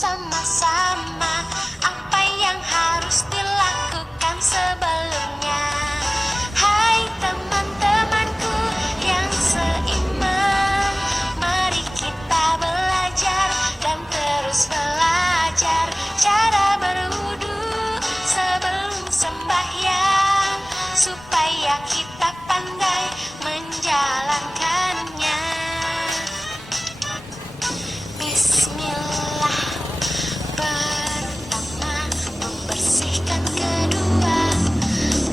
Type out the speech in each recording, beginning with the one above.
bersama-sama apa yang harus dilakukan sebelumnya. Hai teman-temanku yang seiman, mari kita belajar dan terus belajar cara berwudu sebelum sembahyang, supaya kita pandai menjalankannya. Bismillah. Pertama, membersihkan kedua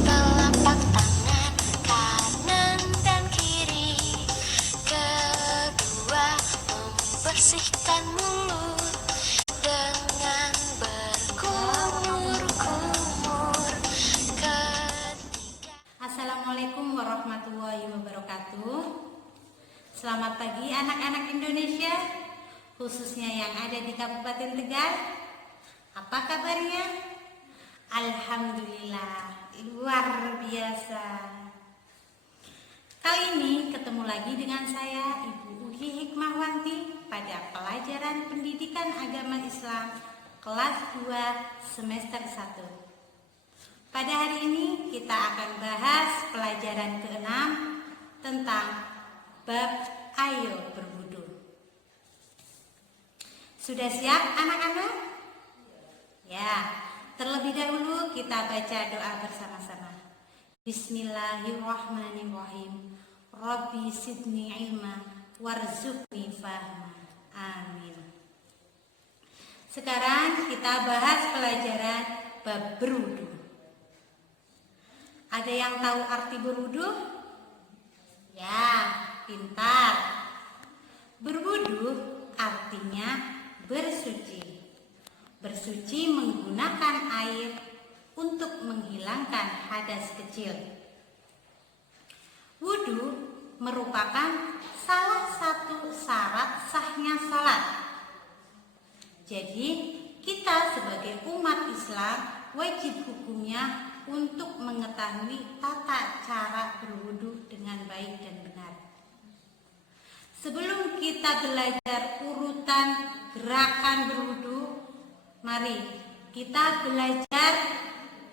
telapak tangan kanan dan kiri. Kedua, membersihkan mulut dengan berkumur-kumur. Ketiga. Assalamualaikum warahmatullahi wabarakatuh. Selamat pagi anak-anak Indonesia, khususnya yang ada di Kabupaten Tegal. Apa kabarnya? Alhamdulillah, luar biasa. Kali ini ketemu lagi dengan saya, Ibu Uhi Hikmahwanti, pada pelajaran Pendidikan Agama Islam kelas 2 semester 1. Pada hari ini kita akan bahas pelajaran ke-6 tentang bab ayo berwudu. Sudah siap anak-anak? Ya, terlebih dahulu kita baca doa bersama-sama. Bismillahirrahmanirrahim. Rabbi sidni ilma warzuqni fahma. Amin. Sekarang kita bahas pelajaran bab berwudu. Ada yang tahu arti berwudu? Ya, pintar. Berwudu artinya bersuci. Bersuci menggunakan air untuk menghilangkan hadas kecil. Wudu merupakan salah satu syarat sahnya salat. Jadi, kita sebagai umat Islam wajib hukumnya untuk mengetahui tata cara berwudu dengan baik dan benar. Sebelum kita belajar urutan gerakan berwudu, mari kita belajar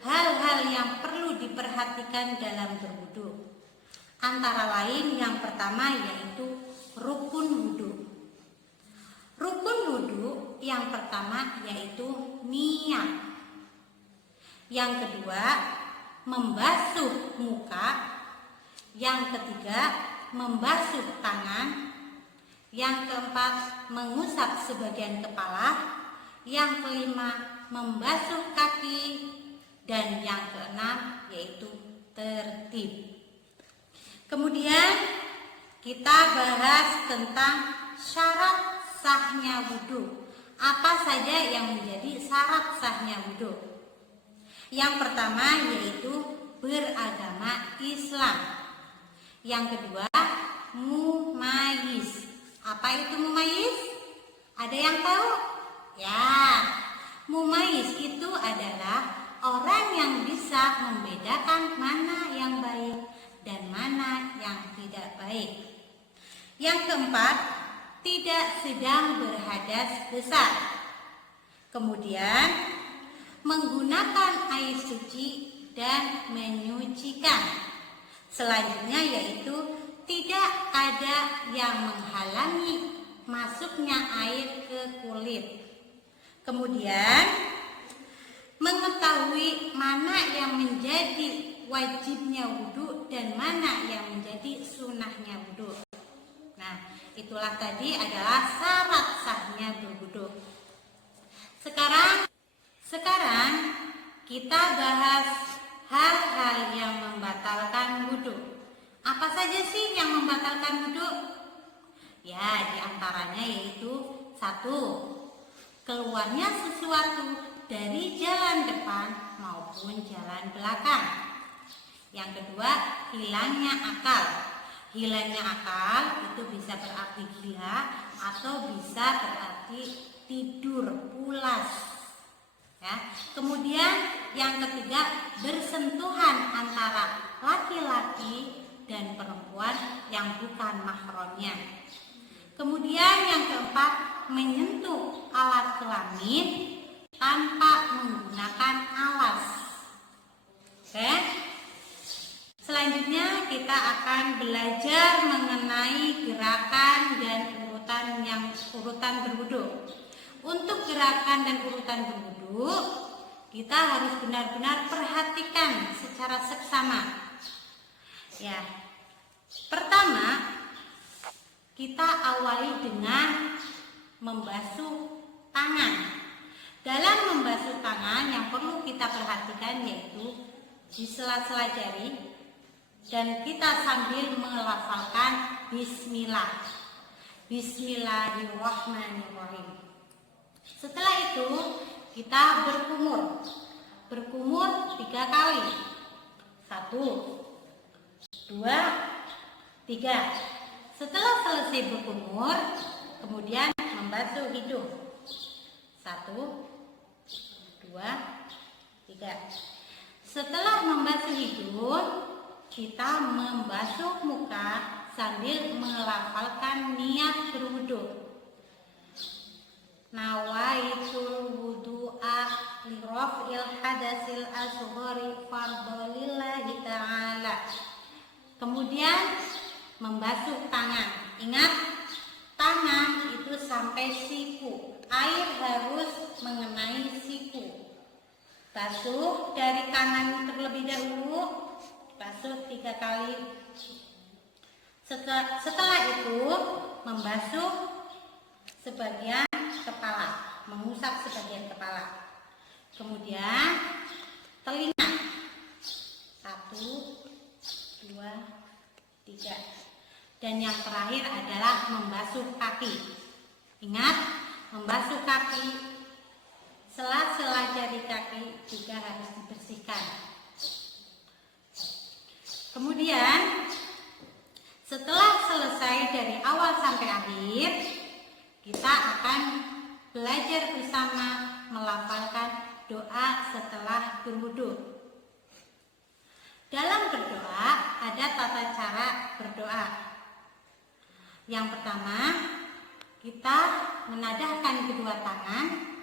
hal-hal yang perlu diperhatikan dalam berwudu. Antara lain yang pertama yaitu rukun wudu. Rukun wudu yang pertama yaitu niat. Yang kedua, membasuh muka. Yang ketiga, membasuh tangan. Yang keempat, mengusap sebagian kepala. Yang kelima, membasuh kaki. Dan yang keenam, yaitu tertib. Kemudian, kita bahas tentang syarat sahnya wudu. Apa saja yang menjadi syarat sahnya wudu? Yang pertama yaitu beragama Islam. Yang kedua, mumayyiz. Apa itu mumayyiz? Ada yang tahu? Ya, mumayyiz itu adalah orang yang bisa membedakan mana yang baik dan mana yang tidak baik. Yang keempat, tidak sedang berhadas besar. Kemudian, menggunakan air suci dan menyucikan. Selanjutnya yaitu tidak ada yang menghalangi masuknya air ke kulit. Kemudian mengetahui mana yang menjadi wajibnya wudu dan mana yang menjadi sunnahnya wudu. Nah, itulah tadi adalah syarat sahnya berwudu. Sekarang kita bahas hal-hal yang membatalkan wudu. Apa saja sih yang membatalkan wudu? Ya, diantaranya yaitu 1. Keluarnya sesuatu dari jalan depan maupun jalan belakang. Yang kedua, hilangnya akal. Hilangnya akal itu bisa berarti gila atau bisa berarti tidur pulas. Ya. Kemudian yang ketiga, bersentuhan antara laki-laki dan perempuan yang bukan mahramnya. Kemudian yang keempat, menyentuh alat kelamin tanpa menggunakan alas. Oke. Selanjutnya kita akan belajar mengenai gerakan dan urutan berwudu. Untuk gerakan dan urutan berwudu, kita harus benar-benar perhatikan secara seksama. Ya. Pertama, kita awali dengan membasuh tangan. Dalam membasuh tangan yang perlu kita perhatikan yaitu di sela-sela jari, dan kita sambil melafalkan bismillah. Bismillahirrahmanirrahim. Setelah itu kita berkumur. Berkumur 3 kali. 1, 2, 3. Setelah selesai berkumur, kemudian membasuh hidung. 1, 2, 3. Setelah membasuh hidung, kita membasuh muka sambil melafalkan niat berwudu. Nawaitul wudu'a li raf'il hadasil asghari fardholillahi ta'ala. Kemudian membasuh tangan. Ingat, tangan itu sampai siku. Air harus mengenai siku. Basuh dari kanan terlebih dahulu. Basuh 3 kali. Setelah itu membasuh sebagian kepala, mengusap sebagian kepala. Kemudian telinga. 1, 2, 3. Dan yang terakhir adalah membasuh kaki. Ingat, membasuh kaki, sela-sela jari kaki juga harus dibersihkan. Kemudian setelah selesai dari awal sampai akhir, kita akan belajar bersama melafalkan doa setelah berwudu. Dalam berdoa ada tata cara berdoa. Yang pertama, kita menadahkan kedua tangan,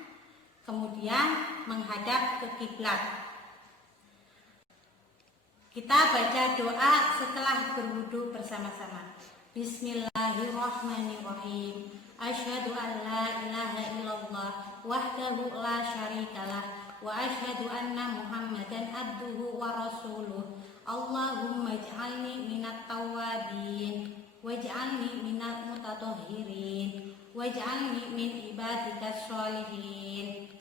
kemudian menghadap ke kiblat. Kita baca doa setelah berwudu bersama-sama. Bismillahirrahmanirrahim. Asyhadu an la ilaha illallah wahdahu la syarikalah wa asyhadu anna Muhammadan abduhu wa rasuluh. Allahumma ij'alni minat tawwabin waj'alni minal mutatahhirin waj'alni min ibadikas sholihin.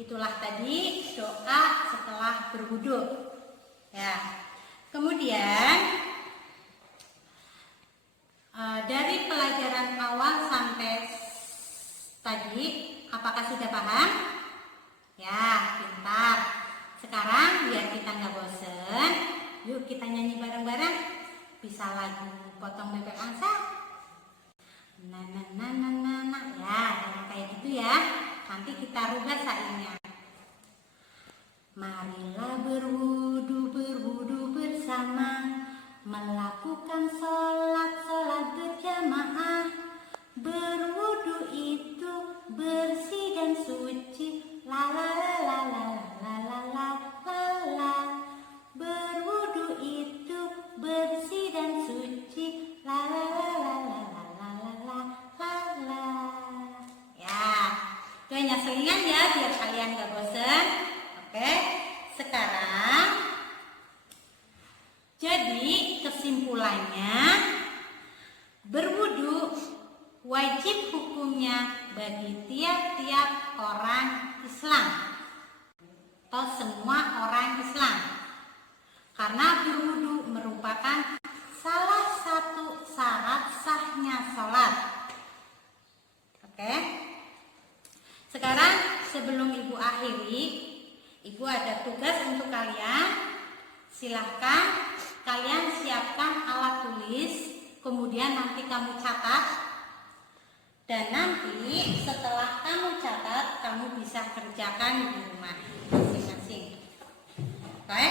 Itulah tadi doa setelah berwudu. Ya, kemudian dari pelajaran awal sampai tadi, apakah sudah paham? Ya, pintar. Sekarang biar kita nggak bosen, yuk kita nyanyi bareng-bareng. Bisa lagu Potong Bebek Angsa? Nah, ya, yang kayak gitu ya. Nanti kita rubah syairnya. Marilah berwudu bersama, melakukan sholat berjamaah. Berwudu itu bersih dan suci, la la la la la la la la la la. Berwudu itu bersih dan suci, la la la la la la la la la la. Ya, itu hanya selingan ya biar kalian gak bosan. Oke, sekarang jadi kesimpulannya, berwudu wajib hukumnya bagi tiap-tiap orang Islam atau semua orang Islam, karena berwudu merupakan salah satu syarat sahnya sholat. Oke, sekarang sebelum Ibu akhiri, Ibu ada tugas untuk kalian. Silahkan kalian siapkan alat tulis, kemudian nanti kamu catat. Dan nanti setelah kamu catat, kamu bisa kerjakan di rumah masing-masing. Oke,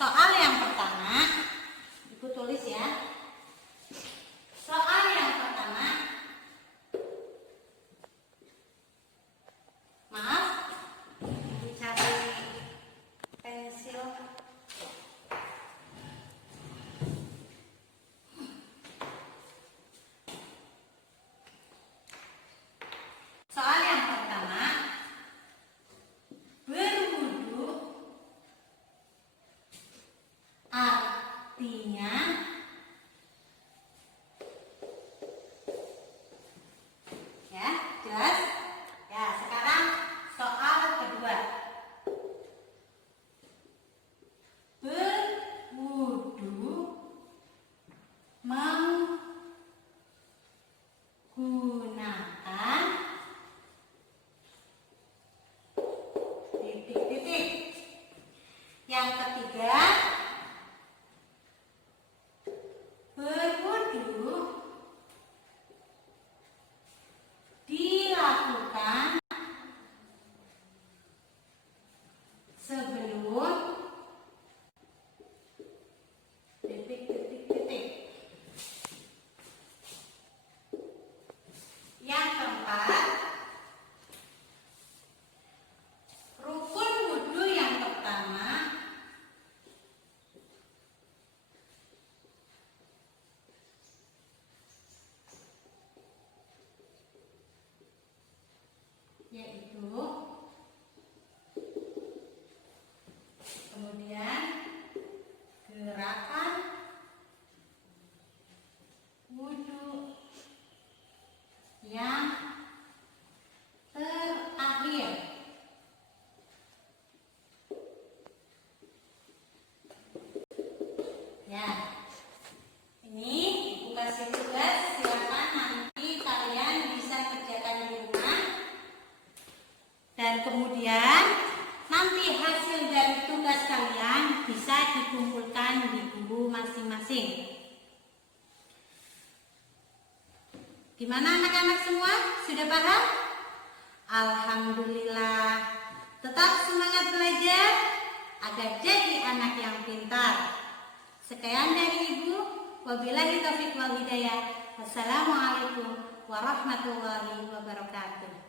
soal yang pertama, Ibu tulis ya. Soal yang pertama, menggunakan titik-titik. Yang ketiga, berwudu dilakukan sebelum titik-titik-titik. Yang keempat, rukun wudu yang pertama yaitu kemudian gerakan wudu yang terakhir. Ya, ini Ibu kasih tugas, silakan nanti kalian bisa kerjakan di rumah. Dan kemudian nanti hasil dari tugas kalian bisa dikumpulkan di buku masing-masing. Gimana anak-anak semua? Sudah paham? Alhamdulillah. Tetap semangat belajar agar jadi anak yang pintar. Sekian dari Ibu. Wabillahi taufiq wal hidayah. Wassalamualaikum warahmatullahi wabarakatuh.